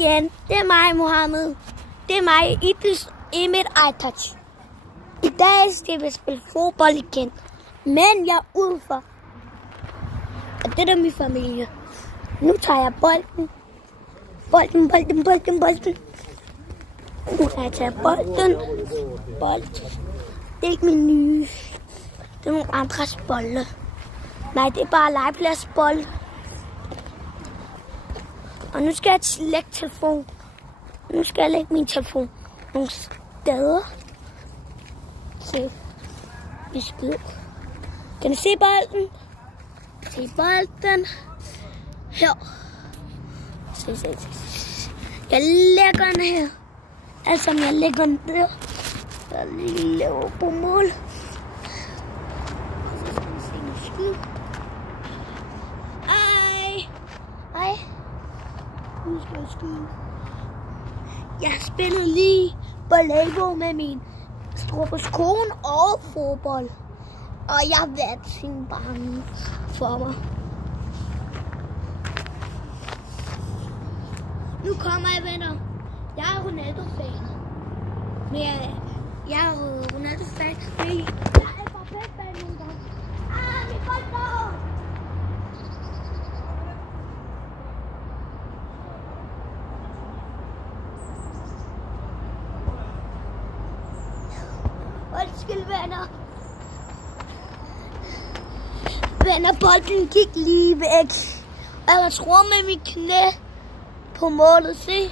Igen, det er mig, Mohammed. Det er mig, Idris Emir Aytaç. I dag skal vi spille fodbold igen. Men jeg er udenfor. Og det er min familie. Nu tager jeg bolden. Bolden. Nu tager jeg bolden. Det er ikke min nye. Det er nogle andres bolde. Nej, det er bare legepladsbold. Og nu skal jeg lægge telefon. Nu skal jeg lægge min telefon nogle steder. Se. Vi skyder. Kan du se bolden? Se bolden. Her. Se. Jeg lægger den her. Altså, jeg lægger den der. Jeg lige laver på mål. Så skal vi se en skyde. Ej. Nu skal jeg skyde. Jeg spillede lige på Lego med min storebrorskone og fodbold. Og jeg vandt sin barn for mig. Nu kommer jeg, venner. Jeg er Ronaldo-fan. Men jeg er Ronaldo-fan. Men jeg er fra Pep-fan nogle gange. Min bold går! Undskyld, venner. Venner, bolden gik lige væk. Og jeg tror med mit knæ på målet, se.